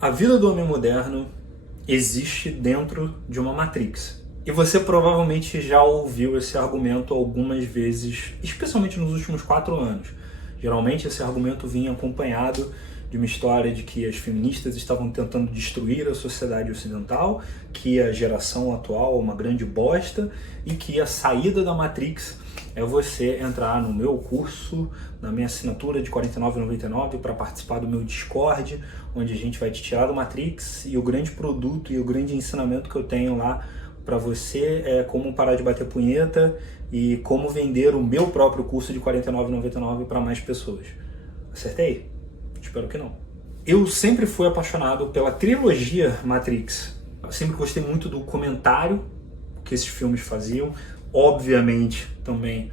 A vida do homem moderno existe dentro de uma Matrix. E você provavelmente já ouviu esse argumento algumas vezes, especialmente nos últimos 4 anos. Geralmente esse argumento vinha acompanhado de uma história de que as feministas estavam tentando destruir a sociedade ocidental, que a geração atual é uma grande bosta e que a saída da Matrix é você entrar no meu curso, na minha assinatura de R$ 49,99 para participar do meu Discord, onde a gente vai te tirar do Matrix, e o grande produto e o grande ensinamento que eu tenho lá para você é como parar de bater punheta e como vender o meu próprio curso de R$ 49,99 para mais pessoas. Acertei? Espero que não. Eu sempre fui apaixonado pela trilogia Matrix. Eu sempre gostei muito do comentário que esses filmes faziam, obviamente também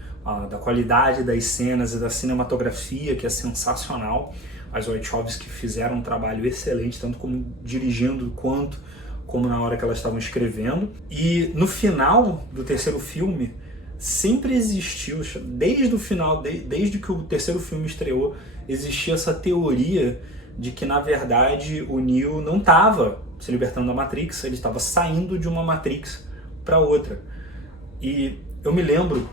da qualidade das cenas e da cinematografia, que é sensacional. As Wachowski fizeram um trabalho excelente, tanto como dirigindo quanto como na hora que elas estavam escrevendo. E no final do terceiro filme, sempre existiu, desde o final, desde que o terceiro filme estreou, existia essa teoria de que, na verdade, o Neo não estava se libertando da Matrix, ele estava saindo de uma Matrix para outra. E eu me lembro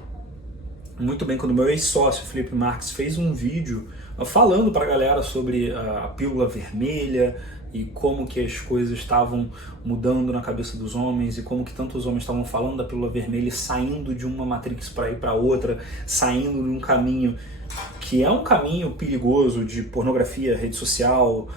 muito bem quando meu ex-sócio, Felipe Marques, fez um vídeo falando para a galera sobre a pílula vermelha e como que as coisas estavam mudando na cabeça dos homens e como que tantos homens estavam falando da pílula vermelha e saindo de uma Matrix para ir para outra, saindo de um caminho que é um caminho perigoso de pornografia, rede social,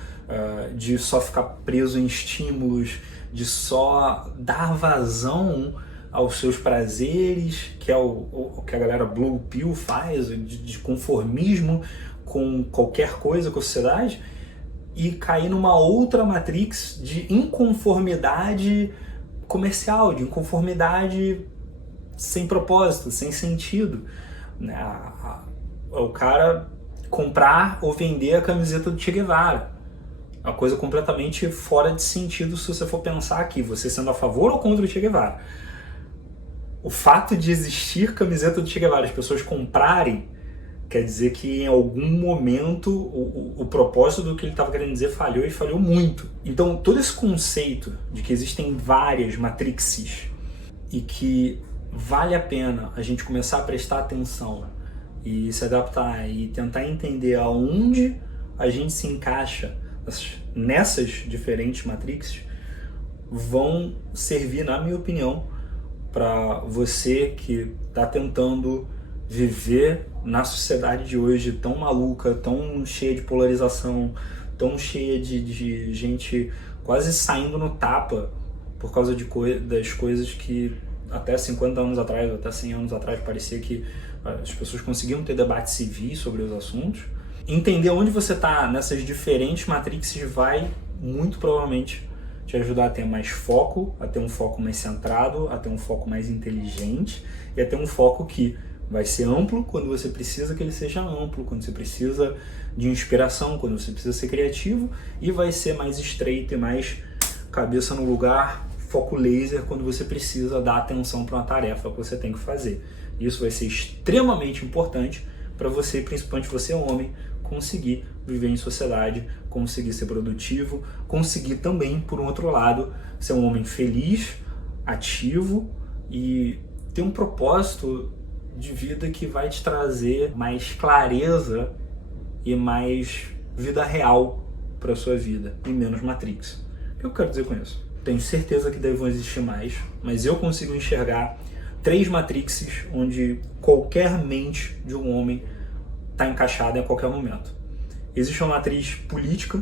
de só ficar preso em estímulos, de só dar vazão aos seus prazeres, que é o que a galera Blue Pill faz, de conformismo com qualquer coisa com a sociedade, e cair numa outra Matrix de inconformidade comercial, de inconformidade sem propósito, sem sentido. O cara comprar ou vender a camiseta do Che Guevara. Uma coisa completamente fora de sentido se você for pensar aqui, você sendo a favor ou contra o Che Guevara. O fato de existir camiseta do Che Guevara, as pessoas comprarem, quer dizer que em algum momento o propósito do que ele estava querendo dizer falhou e falhou muito. Então todo esse conceito de que existem várias Matrixes e que vale a pena a gente começar a prestar atenção e se adaptar e tentar entender aonde a gente se encaixa nessas diferentes Matrixes vão servir, na minha opinião, para você que está tentando viver na sociedade de hoje tão maluca, tão cheia de polarização, tão cheia de gente quase saindo no tapa por causa das coisas que até 50 anos atrás, até 100 anos atrás, parecia que as pessoas conseguiam ter debates civis sobre os assuntos. Entender onde você está nessas diferentes Matrixes vai muito provavelmente te ajudar a ter mais foco, a ter um foco mais centrado, a ter um foco mais inteligente e a ter um foco que vai ser amplo quando você precisa que ele seja amplo, quando você precisa de inspiração, quando você precisa ser criativo, e vai ser mais estreito e mais cabeça no lugar, foco laser, quando você precisa dar atenção para uma tarefa que você tem que fazer. Isso vai ser extremamente importante para você, principalmente você homem, conseguir viver em sociedade, conseguir ser produtivo, conseguir também, por um outro lado, ser um homem feliz, ativo e ter um propósito de vida que vai te trazer mais clareza e mais vida real para a sua vida e menos Matrix. O que eu quero dizer com isso? Tenho certeza que devem existir mais, mas eu consigo enxergar 3 Matrixes onde qualquer mente de um homem está encaixada em qualquer momento. Existe uma matriz política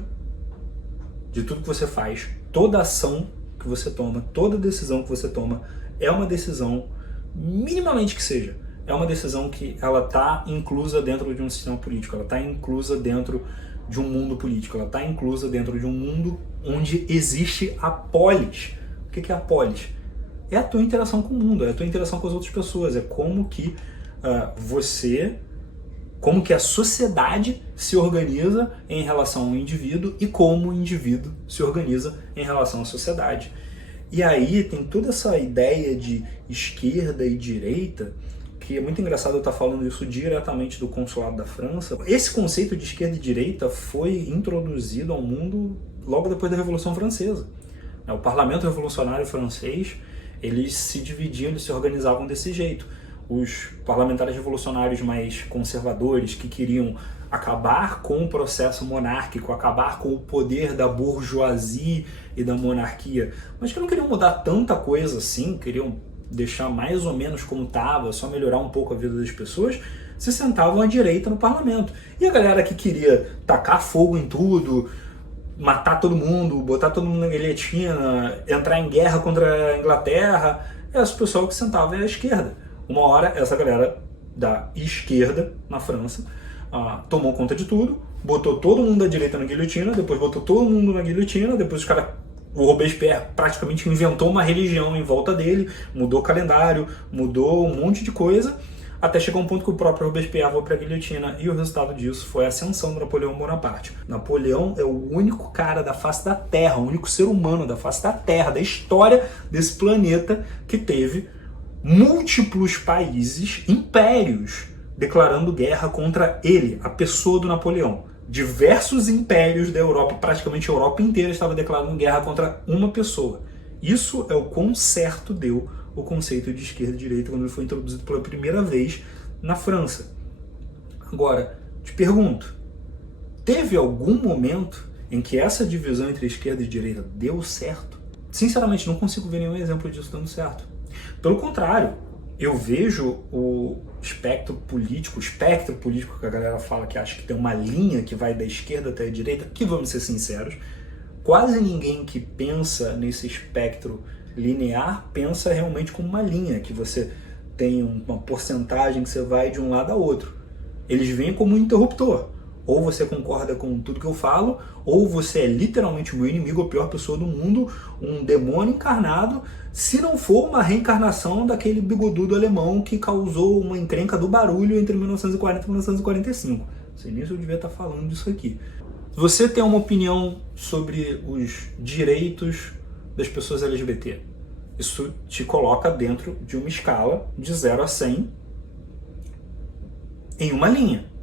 de tudo que você faz, toda ação que você toma, toda decisão que você toma é uma decisão, minimamente que seja, é uma decisão que ela está inclusa dentro de um sistema político, ela está inclusa dentro de um mundo político, ela está inclusa dentro de um mundo onde existe a polis. O que é a polis? É a tua interação com o mundo, é a tua interação com as outras pessoas, é como que como que a sociedade se organiza em relação ao indivíduo e como o indivíduo se organiza em relação à sociedade. E aí tem toda essa ideia de esquerda e direita que é muito engraçado eu estar falando isso diretamente do consulado da França. Esse conceito de esquerda e direita foi introduzido ao mundo logo depois da Revolução Francesa. O Parlamento Revolucionário Francês, eles se dividiam, eles se organizavam desse jeito. Os parlamentares revolucionários mais conservadores, que queriam acabar com o processo monárquico, acabar com o poder da bourgeoisie e da monarquia, mas que não queriam mudar tanta coisa assim, queriam deixar mais ou menos como estava, só melhorar um pouco a vida das pessoas, se sentavam à direita no parlamento. E a galera que queria tacar fogo em tudo, matar todo mundo, botar todo mundo na guilhotina, entrar em guerra contra a Inglaterra, esse pessoal que sentava à esquerda. Uma hora, essa galera da esquerda na França tomou conta de tudo, botou todo mundo da direita na guilhotina, depois botou todo mundo na guilhotina, depois os caras... O Robespierre praticamente inventou uma religião em volta dele, mudou o calendário, mudou um monte de coisa, até chegar um ponto que o próprio Robespierre foi para a guilhotina, e o resultado disso foi a ascensão do Napoleão Bonaparte. Napoleão é o único cara da face da Terra, o único ser humano da face da Terra, da história desse planeta, que teve múltiplos países, impérios, declarando guerra contra ele, a pessoa do Napoleão. Diversos impérios da Europa, praticamente a Europa inteira, estava declarando guerra contra uma pessoa. Isso é o quão certo deu o conceito de esquerda e direita quando ele foi introduzido pela primeira vez na França. Agora, te pergunto, teve algum momento em que essa divisão entre esquerda e direita deu certo? Sinceramente, não consigo ver nenhum exemplo disso dando certo. Pelo contrário, eu vejo o espectro político que a galera fala que acha que tem uma linha que vai da esquerda até a direita, que, vamos ser sinceros, quase ninguém que pensa nesse espectro linear pensa realmente como uma linha, que você tem uma porcentagem que você vai de um lado a outro. Eles veem como um interruptor. Ou você concorda com tudo que eu falo, ou você é literalmente o meu inimigo, a pior pessoa do mundo, um demônio encarnado, se não for uma reencarnação daquele bigodudo alemão que causou uma encrenca do barulho entre 1940 e 1945. Não sei nem se eu devia estar falando disso aqui. Você tem uma opinião sobre os direitos das pessoas LGBT. Isso te coloca dentro de uma escala de 0 a 100 em uma linha.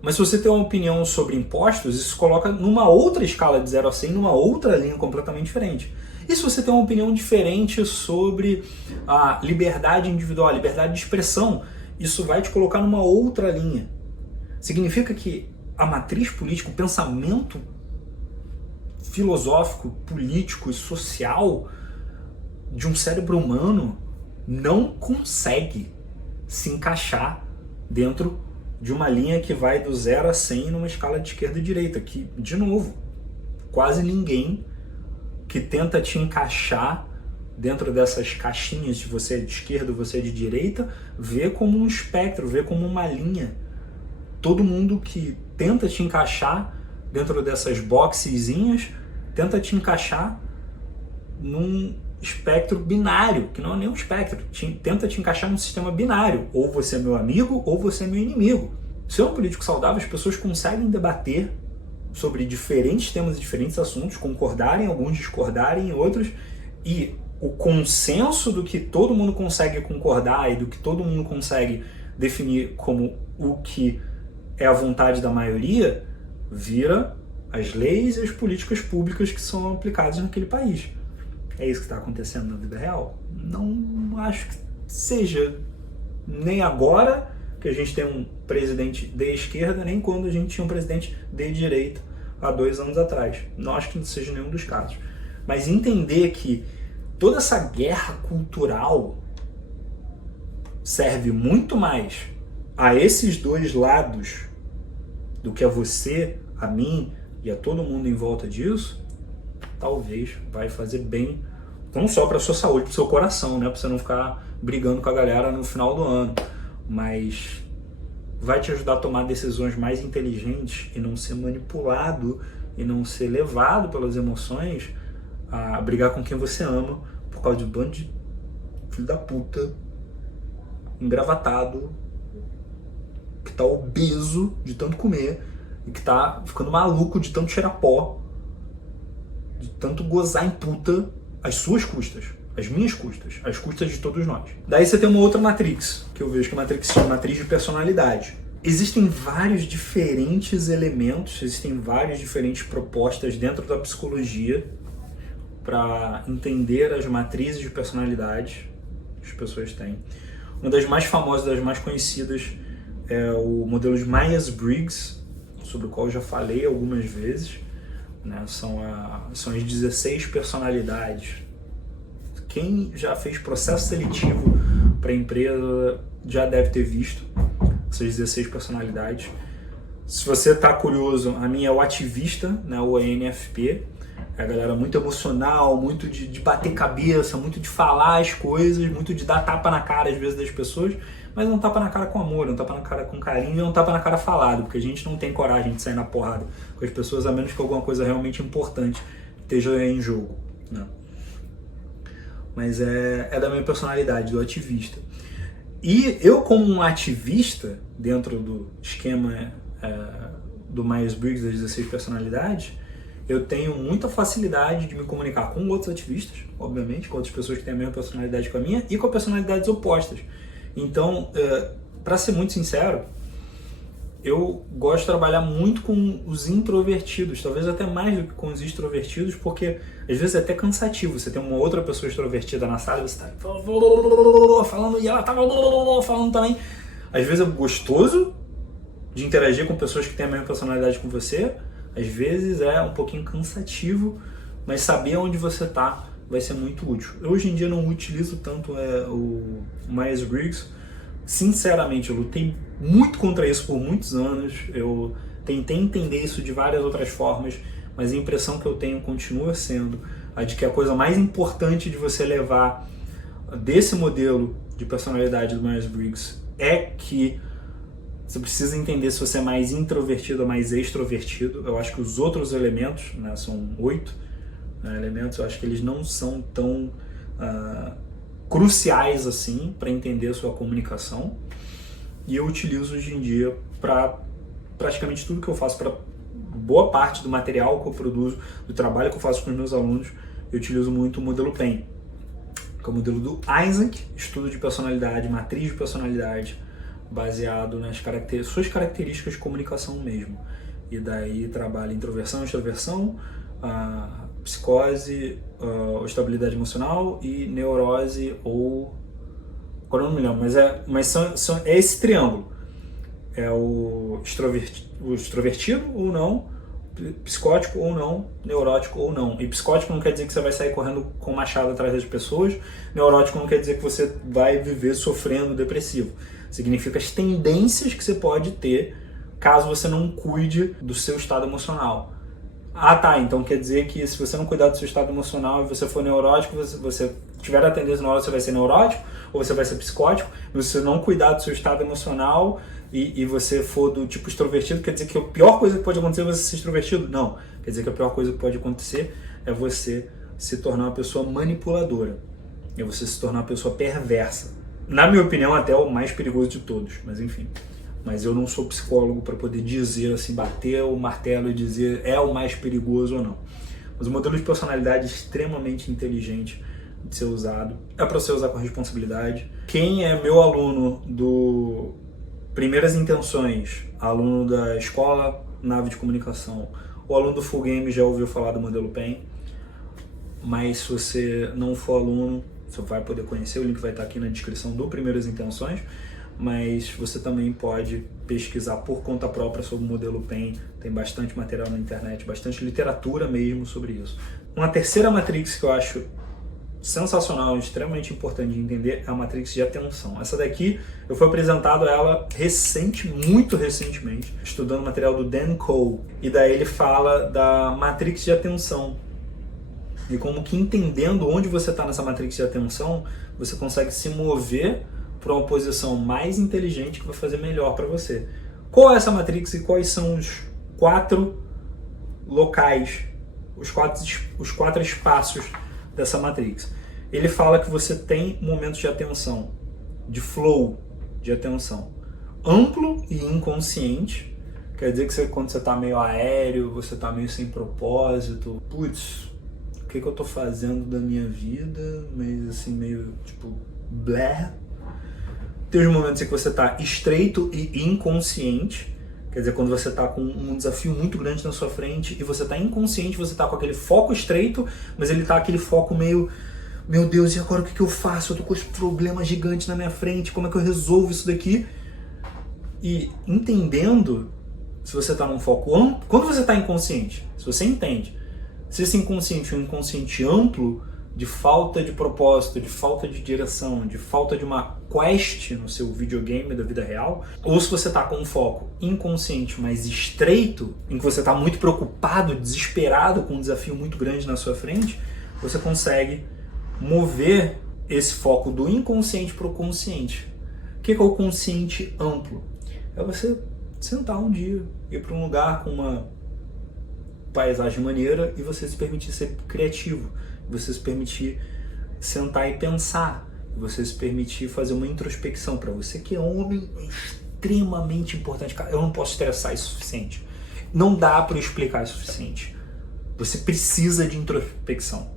Mas se você tem uma opinião sobre impostos, isso coloca numa outra escala de 0 a 100, numa outra linha completamente diferente. E se você tem uma opinião diferente sobre a liberdade individual, a liberdade de expressão, isso vai te colocar numa outra linha. Significa que a matriz política, o pensamento filosófico, político e social de um cérebro humano não consegue se encaixar dentro de uma linha que vai do 0 a 100 numa escala de esquerda e direita, que, de novo, quase ninguém que tenta te encaixar dentro dessas caixinhas de você é de esquerda, você é de direita, vê como um espectro, vê como uma linha. Todo mundo que tenta te encaixar dentro dessas boxezinhas, tenta te encaixar num espectro binário, que não é nem um espectro, tenta te encaixar num sistema binário, ou você é meu amigo, ou você é meu inimigo. Se é um político saudável, as pessoas conseguem debater sobre diferentes temas e diferentes assuntos, concordarem, alguns discordarem, outros, e o consenso do que todo mundo consegue concordar e do que todo mundo consegue definir como o que é a vontade da maioria, vira as leis e as políticas públicas que são aplicadas naquele país. É isso que está acontecendo na vida real? Não acho que seja nem agora que a gente tem um presidente de esquerda, nem quando a gente tinha um presidente de direita há 2 anos atrás. Não acho que não seja nenhum dos casos. Mas entender que toda essa guerra cultural serve muito mais a esses dois lados do que a você, a mim e a todo mundo em volta disso, talvez vai fazer bem, não só para a sua saúde, para o seu coração, né? Para você não ficar brigando com a galera no final do ano, mas vai te ajudar a tomar decisões mais inteligentes e não ser manipulado e não ser levado pelas emoções a brigar com quem você ama por causa de um bando de filho da puta, engravatado, que tá obeso de tanto comer e que tá ficando maluco de tanto cheirar pó, de tanto gozar em puta às suas custas. As minhas custas, as custas de todos nós. Daí você tem uma outra matrix, que eu vejo que é a matriz de personalidade. Existem vários diferentes elementos, existem várias diferentes propostas dentro da psicologia para entender as matrizes de personalidade que as pessoas têm. Uma das mais famosas, das mais conhecidas, é o modelo de Myers-Briggs, sobre o qual eu já falei algumas vezes, né? São as 16 personalidades. Quem já fez processo seletivo para a empresa já deve ter visto essas 16 personalidades. Se você está curioso, a minha é o ativista, né? O ENFP. É a galera muito emocional, muito de bater cabeça, muito de falar as coisas, muito de dar tapa na cara às vezes das pessoas, mas não tapa na cara com amor, não tapa na cara com carinho e não tapa na cara falado, porque a gente não tem coragem de sair na porrada com as pessoas, a menos que alguma coisa realmente importante esteja em jogo, né? Mas é da minha personalidade, do ativista. E eu, como um ativista, dentro do esquema do Myers-Briggs, das 16 personalidades, eu tenho muita facilidade de me comunicar com outros ativistas, obviamente, com outras pessoas que têm a mesma personalidade que a minha, e com personalidades opostas. Então, para ser muito sincero, eu gosto de trabalhar muito com os introvertidos, talvez até mais do que com os extrovertidos, porque às vezes é até cansativo. Você tem uma outra pessoa extrovertida na sala e você está falando e ela está falando também. Às vezes é gostoso de interagir com pessoas que têm a mesma personalidade que você, às vezes é um pouquinho cansativo, mas saber onde você está vai ser muito útil. Eu hoje em dia não utilizo tanto o Myers-Briggs. Sinceramente, eu lutei muito contra isso por muitos anos. Eu tentei entender isso de várias outras formas, mas a impressão que eu tenho continua sendo a de que a coisa mais importante de você levar desse modelo de personalidade do Myers-Briggs é que você precisa entender se você é mais introvertido ou mais extrovertido. Eu acho que os outros elementos, né, são 8 elementos, eu acho que eles não são tão cruciais assim para entender a sua comunicação. E eu utilizo hoje em dia para praticamente tudo que eu faço, para boa parte do material que eu produzo, do trabalho que eu faço com os meus alunos, eu utilizo muito o modelo PEN, que é o modelo do Eysenck, estudo de personalidade, matriz de personalidade, baseado nas suas características de comunicação mesmo. E daí trabalha introversão, extroversão, psicose, estabilidade emocional e neurose ou... Agora eu não me lembro, mas é esse triângulo. É o extrovertido ou não, psicótico ou não, neurótico ou não. E psicótico não quer dizer que você vai sair correndo com machado atrás das pessoas, neurótico não quer dizer que você vai viver sofrendo depressivo. Significa as tendências que você pode ter caso você não cuide do seu estado emocional. Ah, tá, então quer dizer que se você não cuidar do seu estado emocional e você for neurótico, você tiver a tendência neurótica, você vai ser neurótico ou você vai ser psicótico. Se você não cuidar do seu estado emocional e você for do tipo extrovertido, quer dizer que a pior coisa que pode acontecer é você ser extrovertido? Não, quer dizer que a pior coisa que pode acontecer é você se tornar uma pessoa manipuladora, é você se tornar uma pessoa perversa. Na minha opinião, até o mais perigoso de todos, mas enfim. Mas eu não sou psicólogo para poder dizer assim, bater o martelo e dizer é o mais perigoso ou não. Mas o modelo de personalidade é extremamente inteligente de ser usado. É para você usar com responsabilidade. Quem é meu aluno do Primeiras Intenções, aluno da Escola Nave de Comunicação, o aluno do Full Game já ouviu falar do modelo PEN. Mas se você não for aluno, você vai poder conhecer, o link vai estar aqui na descrição do Primeiras Intenções. Mas você também pode pesquisar por conta própria sobre o modelo PEN, tem bastante material na internet, bastante literatura mesmo sobre isso. Uma terceira matrix que eu acho sensacional e extremamente importante de entender é a matrix de atenção. Essa daqui, eu fui apresentado a ela muito recentemente, estudando o material do Dan Cole, e daí ele fala da matrix de atenção, e como que entendendo onde você está nessa matrix de atenção, você consegue se mover para uma posição mais inteligente que vai fazer melhor para você. Qual é essa matrix e quais são os 4 locais, os quatro espaços dessa matrix? Ele fala que você tem momentos de atenção, de flow de atenção, amplo e inconsciente. Quer dizer que quando você está meio aéreo, você está meio sem propósito, o que eu tô fazendo da minha vida, mas assim, meio tipo, blé. Tem os momentos em que você tá estreito e inconsciente, quer dizer, quando você tá com um desafio muito grande na sua frente e você tá inconsciente, você tá com aquele foco estreito, mas ele tá aquele foco meio, meu Deus, e agora o que eu faço? Eu tô com esse problema gigante na minha frente, como é que eu resolvo isso daqui? E entendendo, se você tá num foco amplo, quando você tá inconsciente, se você entende, se esse inconsciente é um inconsciente amplo, de falta de propósito, de falta de direção, de falta de uma quest no seu videogame da vida real, ou se você está com um foco inconsciente mais estreito, em que você está muito preocupado, desesperado com um desafio muito grande na sua frente, você consegue mover esse foco do inconsciente para o consciente. O que é o consciente amplo? É você sentar um dia, ir para um lugar com uma paisagem maneira e você se permitir ser criativo, você se permitir sentar e pensar, você se permitir fazer uma introspecção. Para você que é homem, é extremamente importante. Cara, eu não posso estressar isso o suficiente. Não dá para eu explicar isso o suficiente. Você precisa de introspecção.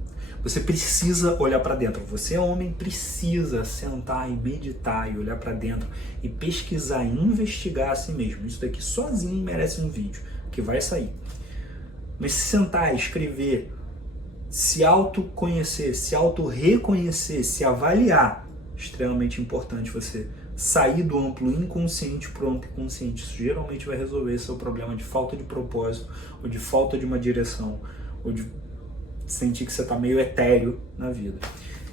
Você precisa olhar para dentro. Você é homem, precisa sentar e meditar e olhar para dentro e pesquisar e investigar a si mesmo. Isso daqui sozinho merece um vídeo que vai sair. Mas se sentar, escrever, se autoconhecer, se auto-reconhecer, se avaliar, extremamente importante você sair do amplo inconsciente para o amplo consciente. Isso geralmente vai resolver seu problema de falta de propósito, ou de falta de uma direção, ou de sentir que você está meio etéreo na vida.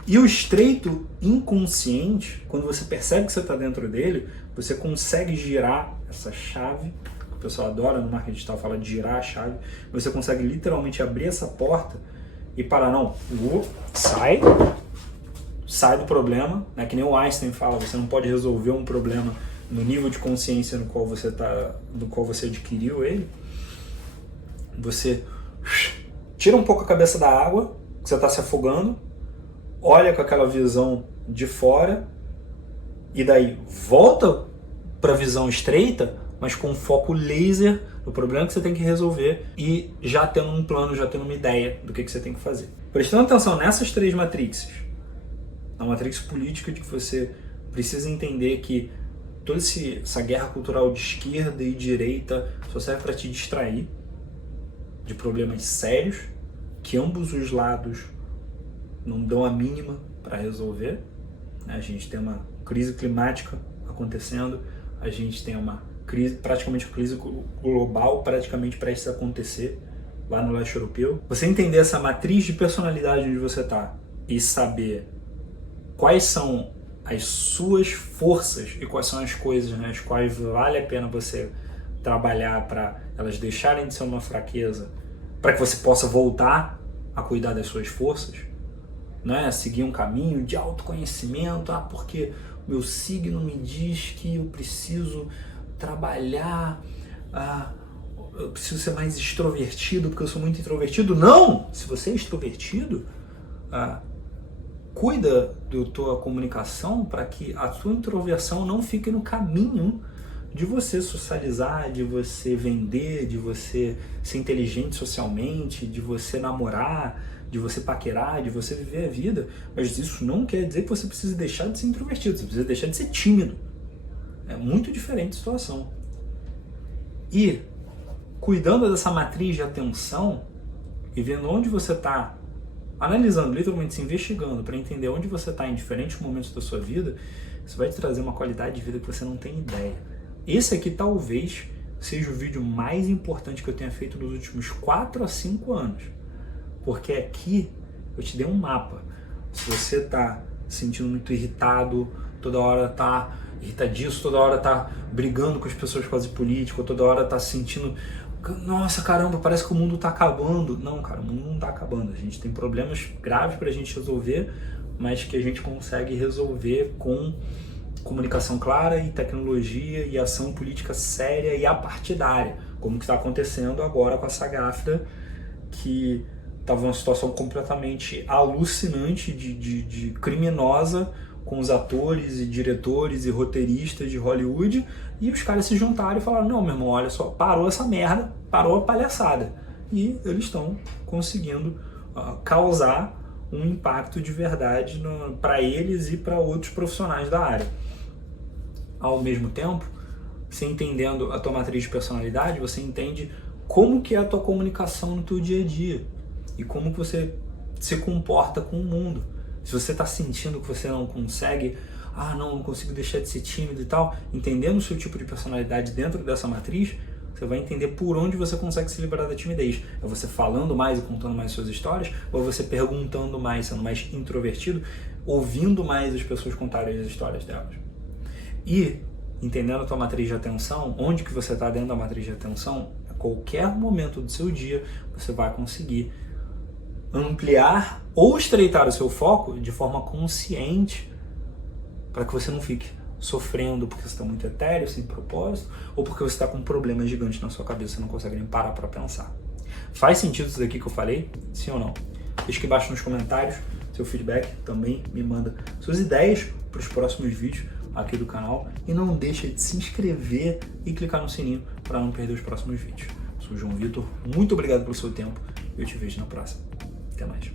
E o estreito inconsciente, quando você percebe que você está dentro dele, você consegue girar essa chave. O pessoal adora no marketing digital falar de girar a chave. Você consegue literalmente abrir essa porta e parar, não, sai do problema, né? Que nem o Einstein fala, você não pode resolver um problema no nível de consciência no qual você adquiriu ele. Você tira um pouco a cabeça da água, que você está se afogando, olha com aquela visão de fora e daí volta para a visão estreita, mas com foco laser no problema que você tem que resolver e já tendo um plano, já tendo uma ideia do que você tem que fazer. Prestando atenção nessas três matrizes, a matrix política de que você precisa entender que toda essa guerra cultural de esquerda e direita só serve para te distrair de problemas sérios que ambos os lados não dão a mínima para resolver. A gente tem uma crise climática acontecendo, a gente tem uma crise global praticamente prestes a acontecer lá no leste europeu. Você entender essa matriz de personalidade onde você está e saber quais são as suas forças e quais são as coisas nas quais vale a pena você trabalhar para elas deixarem de ser uma fraqueza, para que você possa voltar a cuidar das suas forças, né? Seguir um caminho de autoconhecimento, porque meu signo me diz que eu preciso trabalhar, eu preciso ser mais extrovertido porque eu sou muito introvertido. Não! Se você é extrovertido, cuida da tua comunicação para que a tua introversão não fique no caminho de você socializar, de você vender, de você ser inteligente socialmente, de você namorar, de você paquerar, de você viver a vida. Mas isso não quer dizer que você precisa deixar de ser introvertido, você precisa deixar de ser tímido. É muito diferente a situação. E cuidando dessa matriz de atenção e vendo onde você está, analisando, literalmente se investigando para entender onde você está em diferentes momentos da sua vida, isso vai te trazer uma qualidade de vida que você não tem ideia. Esse aqui talvez seja o vídeo mais importante que eu tenha feito nos últimos 4 a 5 anos. Porque aqui eu te dei um mapa. Se você está se sentindo muito irritado, toda hora está irritadiço, toda hora está brigando com as pessoas por causa de política, toda hora está se sentindo, nossa, caramba, parece que o mundo está acabando. Não, cara, o mundo não está acabando. A gente tem problemas graves para a gente resolver, mas que a gente consegue resolver com comunicação clara e tecnologia e ação política séria e apartidária, como que está acontecendo agora com a SAG-AFTRA, que estava uma situação completamente alucinante de criminosa com os atores e diretores e roteiristas de Hollywood, e os caras se juntaram e falaram, não, meu irmão, olha só, parou essa merda, parou a palhaçada. E eles estão conseguindo causar um impacto de verdade para eles e para outros profissionais da área. Ao mesmo tempo, você entendendo a tua matriz de personalidade, você entende como que é a tua comunicação no teu dia a dia e como que você se comporta com o mundo. Se você está sentindo que você não consegue, não consigo deixar de ser tímido e tal, entendendo o seu tipo de personalidade dentro dessa matriz, você vai entender por onde você consegue se livrar da timidez. É você falando mais e contando mais suas histórias, ou você perguntando mais, sendo mais introvertido, ouvindo mais as pessoas contarem as histórias delas. E, entendendo a tua matriz de atenção, onde que você está dentro da matriz de atenção, a qualquer momento do seu dia, você vai conseguir ampliar ou estreitar o seu foco de forma consciente para que você não fique sofrendo porque você está muito etéreo, sem propósito, ou porque você está com um problema gigante na sua cabeça e você não consegue nem parar para pensar. Faz sentido isso daqui que eu falei? Sim ou não? Deixa aqui embaixo nos comentários seu feedback, também me manda suas ideias para os próximos vídeos aqui do canal e não deixa de se inscrever e clicar no sininho para não perder os próximos vídeos. Sou o João Vitor, muito obrigado pelo seu tempo e eu te vejo na próxima. Até mais.